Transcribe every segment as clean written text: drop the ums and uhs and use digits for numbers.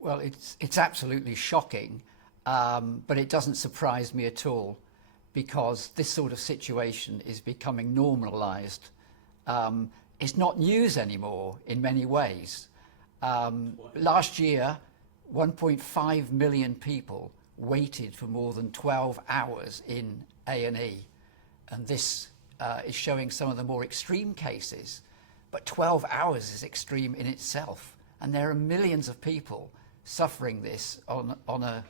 Well, it's absolutely shocking, but it doesn't surprise me at all because this sort of situation is becoming normalised. It's not news anymore in many ways. Last year, 1.5 million people waited for more than 12 hours in A&E, and this is showing some of the more extreme cases. But 12 hours is extreme in itself, and there are millions of people suffering this on a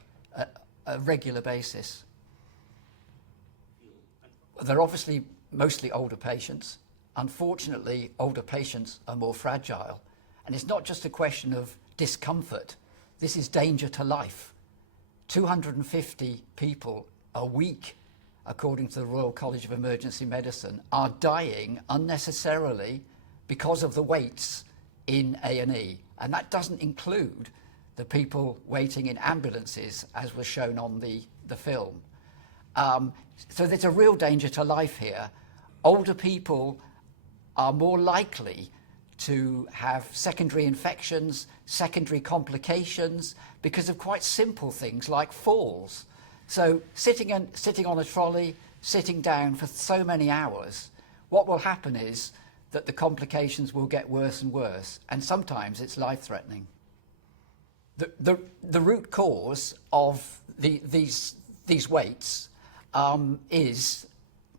regular basis. They're obviously mostly older patients. Unfortunately, older patients are more fragile. And it's not just a question of discomfort. This is danger to life. 250 people a week, according to the Royal College of Emergency Medicine, are dying unnecessarily because of the waits in A&E. And that doesn't include the people waiting in ambulances, as was shown on the film. So there's a real danger to life here. Older people are more likely to have secondary infections, secondary complications, because of quite simple things like falls. So sitting on a trolley, sitting down for so many hours, what will happen is that the complications will get worse and worse, and sometimes it's life-threatening. The root cause of these waits is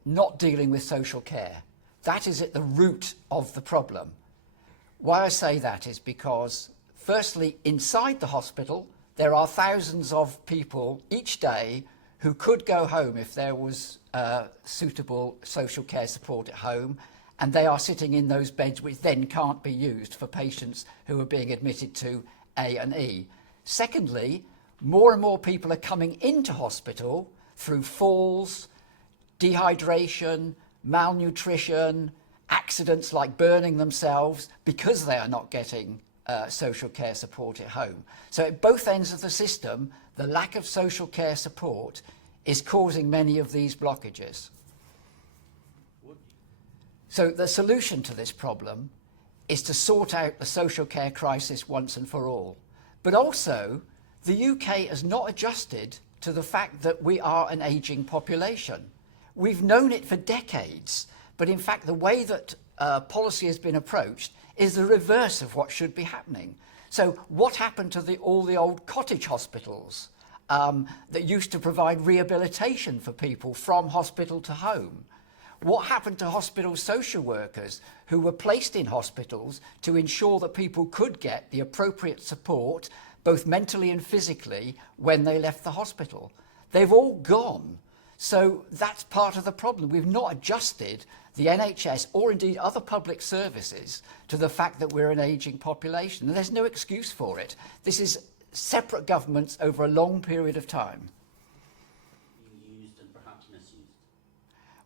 not dealing with social care. That is at the root of the problem. Why I say that is because, firstly, inside the hospital, there are thousands of people each day who could go home if there was suitable social care support at home, and they are sitting in those beds which then can't be used for patients who are being admitted to A&E. Secondly, more and more people are coming into hospital through falls, dehydration, malnutrition, accidents like burning themselves because they are not getting social care support at home. So at both ends of the system, the lack of social care support is causing many of these blockages. So the solution to this problem is to sort out the social care crisis once and for all. But also, the UK has not adjusted to the fact that we are an ageing population. We've known it for decades, but in fact the way that policy has been approached is the reverse of what should be happening. So what happened to all the old cottage hospitals that used to provide rehabilitation for people from hospital to home? What happened to hospital social workers who were placed in hospitals to ensure that people could get the appropriate support, both mentally and physically, when they left the hospital? They've all gone. So that's part of the problem. We've not adjusted the NHS or indeed other public services to the fact that we're an ageing population. And there's no excuse for it. This is separate governments over a long period of time. Used and perhaps misused.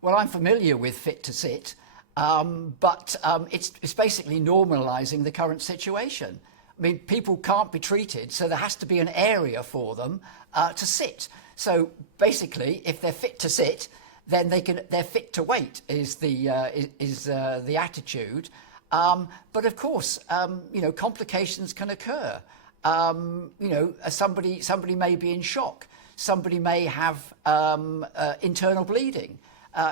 Well, I'm familiar with Fit to Sit, but it's basically normalising the current situation. I mean, people can't be treated, so there has to be an area for them to sit. So basically, if they're fit to sit, then they're fit to wait is the attitude. But of course, complications can occur. Somebody may be in shock. Somebody may have internal bleeding.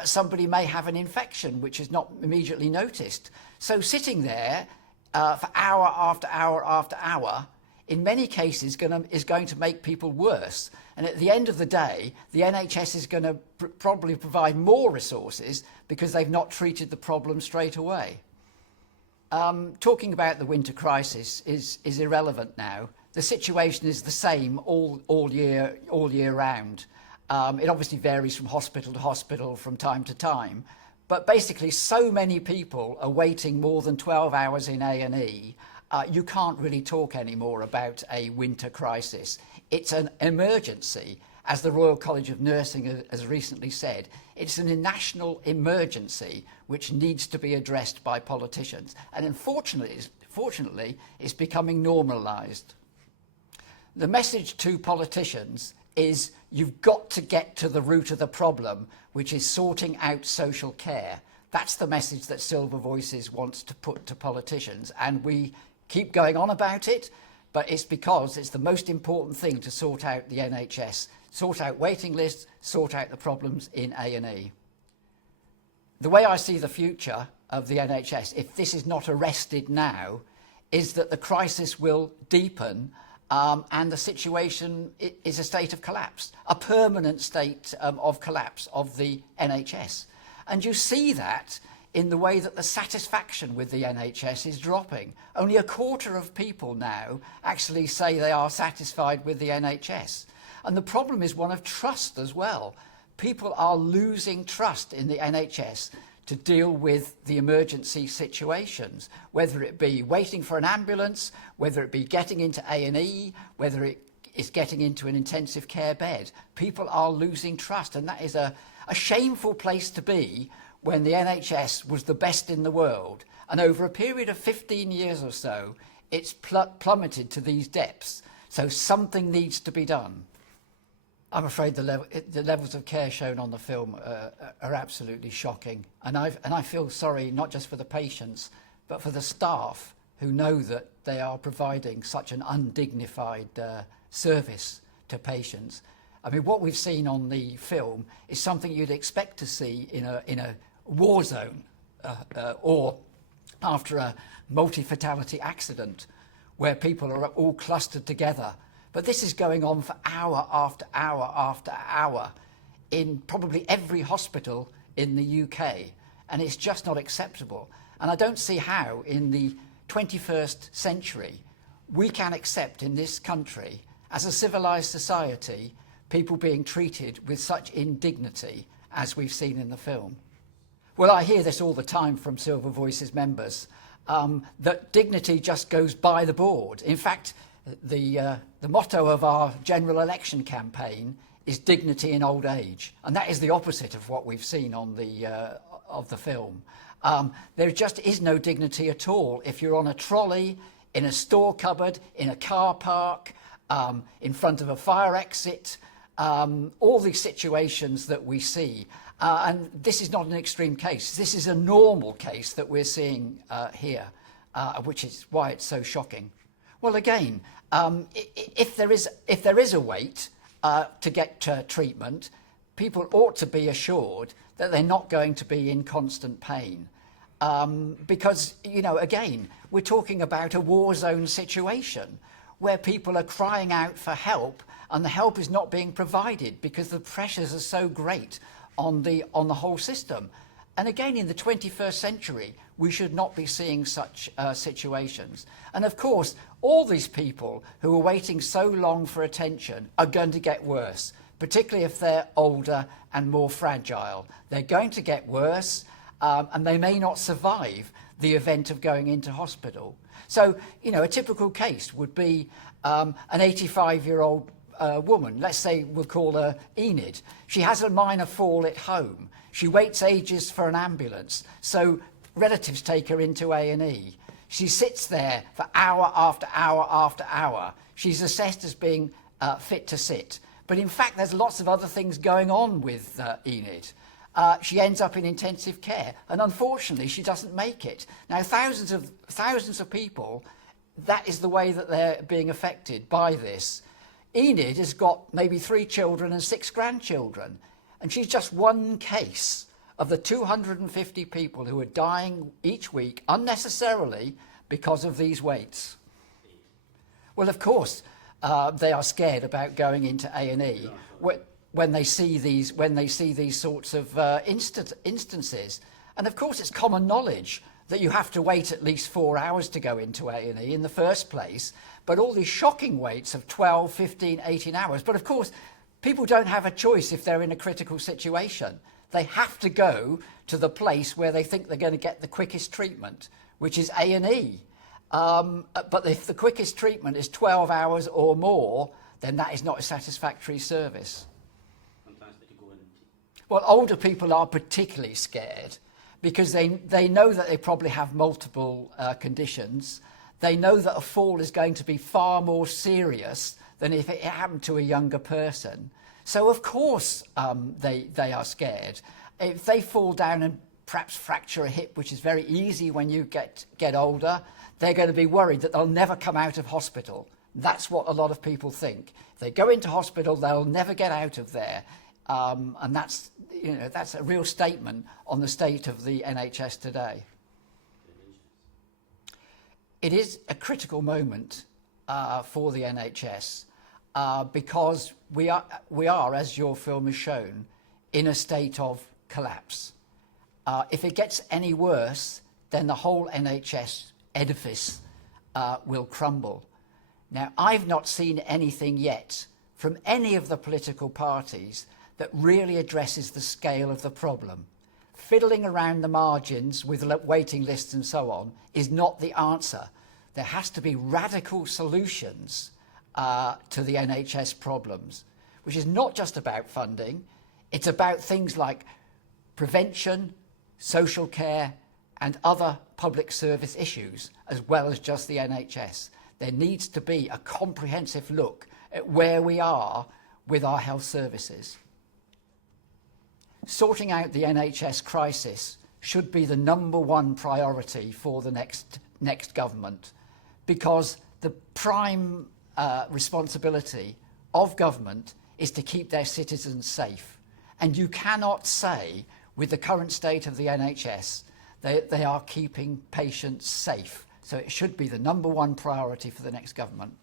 Somebody may have an infection which is not immediately noticed. So sitting there for hour after hour after hour, in many cases is going to make people worse. And at the end of the day, the NHS is going to probably provide more resources because they've not treated the problem straight away. Talking about the winter crisis is irrelevant now. The situation is the same all year round. It obviously varies from hospital to hospital from time to time. But basically, so many people are waiting more than 12 hours in A&E, you can't really talk anymore about a winter crisis. It's an emergency, as the Royal College of Nursing has recently said. It's a national emergency which needs to be addressed by politicians. And unfortunately, it's becoming normalised. The message to politicians is you've got to get to the root of the problem, which is sorting out social care. That's the message that Silver Voices wants to put to politicians, and we keep going on about it. but it's because it's the most important thing to sort out the NHS, sort out waiting lists, sort out the problems in A&E. The way I see the future of the NHS, if this is not arrested now, is that the crisis will deepen and the situation is a state of collapse, a permanent state of collapse of the NHS. And you see that in the way that the satisfaction with the NHS is dropping. Only a quarter of people now actually say they are satisfied with the NHS. And the problem is one of trust as well. People are losing trust in the NHS to deal with the emergency situations, whether it be waiting for an ambulance, whether it be getting into A&E, whether it is getting into an intensive care bed. People are losing trust, and that is a shameful place to be when the NHS was the best in the world. And over a period of 15 years or so, it's plummeted to these depths. So something needs to be done. I'm afraid the levels of care shown on the film are absolutely shocking. And I feel sorry not just for the patients, but for the staff who know that they are providing such an undignified service to patients. I mean, what we've seen on the film is something you'd expect to see in a war zone or after a multi-fatality accident where people are all clustered together. But this is going on for hour after hour after hour in probably every hospital in the UK, and it's just not acceptable. And I don't see how in the 21st century we can accept in this country, as a civilised society, people being treated with such indignity as we've seen in the film. Well, I hear this all the time from Silver Voices members, that dignity just goes by the board. In fact, the motto of our general election campaign is dignity in old age, and that is the opposite of what we've seen on of the film. There just is no dignity at all if you're on a trolley, in a store cupboard, in a car park, in front of a fire exit, all these situations that we see. And this is not an extreme case. This is a normal case that we're seeing here, which is why it's so shocking. Well, again, if there is a wait to get treatment, people ought to be assured that they're not going to be in constant pain. Because, you know, again, we're talking about a war zone situation where people are crying out for help and the help is not being provided because the pressures are so great on the whole system. And again, in the 21st century, we should not be seeing such situations. And of course, all these people who are waiting so long for attention are going to get worse, particularly if they're older and more fragile. They're going to get worse, and they may not survive the event of going into hospital. So, you know, a typical case would be an 85-year-old woman. Let's say we'll call her Enid. She has a minor fall at home. She waits ages for an ambulance, so relatives take her into A&E. She sits there for hour after hour after hour. She's assessed as being fit to sit. But in fact, there's lots of other things going on with Enid. She ends up in intensive care, and unfortunately, she doesn't make it. Now, thousands of people, that is the way that they're being affected by this. Enid has got maybe 3 children and 6 grandchildren. And she's just one case of the 250 people who are dying each week unnecessarily because of these waits. Well, of course, they are scared about going into A&E when they see these sorts of instances. And of course, it's common knowledge that you have to wait at least 4 hours to go into A&E in the first place. But all these shocking waits of 12, 15, 18 hours. But of course, people don't have a choice if they're in a critical situation. They have to go to the place where they think they're going to get the quickest treatment, which is A&E. But if the quickest treatment is 12 hours or more, then that is not a satisfactory service. Fantastic to go into. Well, older people are particularly scared because they know that they probably have multiple conditions. They know that a fall is going to be far more serious than if it happened to a younger person. So of course they are scared. If they fall down and perhaps fracture a hip, which is very easy when you get older, they're going to be worried that they'll never come out of hospital That's what a lot of people think. If they go into hospital, they'll never get out of there. And that's a real statement on the state of the NHS today. It is a critical moment for the NHS because we are, as your film has shown, in a state of collapse. If it gets any worse, then the whole NHS edifice will crumble. Now, I've not seen anything yet from any of the political parties that really addresses the scale of the problem. Fiddling around the margins with waiting lists and so on is not the answer. There has to be radical solutions to the NHS problems, which is not just about funding. It's about things like prevention, social care, and other public service issues, as well as just the NHS. There needs to be a comprehensive look at where we are with our health services. Sorting out the NHS crisis should be the #1 priority for the next government, because the prime responsibility of government is to keep their citizens safe. And you cannot say, with the current state of the NHS, they are keeping patients safe. So it should be the #1 priority for the next government.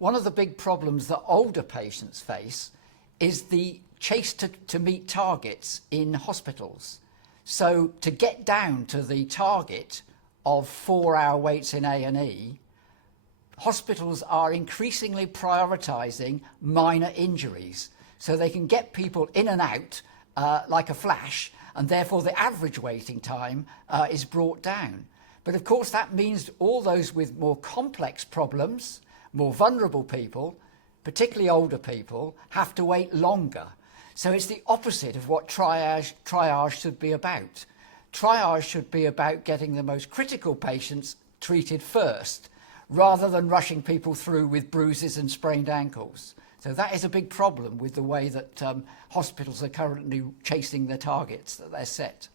One of the big problems that older patients face is the chase to meet targets in hospitals. So to get down to the target of 4-hour waits in A&E, hospitals are increasingly prioritising minor injuries, so they can get people in and out like a flash, and therefore the average waiting time is brought down. But of course that means all those with more complex problems, more vulnerable people, particularly older people, have to wait longer. So it's the opposite of what triage should be about. Triage should be about getting the most critical patients treated first, rather than rushing people through with bruises and sprained ankles. So that is a big problem with the way that hospitals are currently chasing the targets that they're set.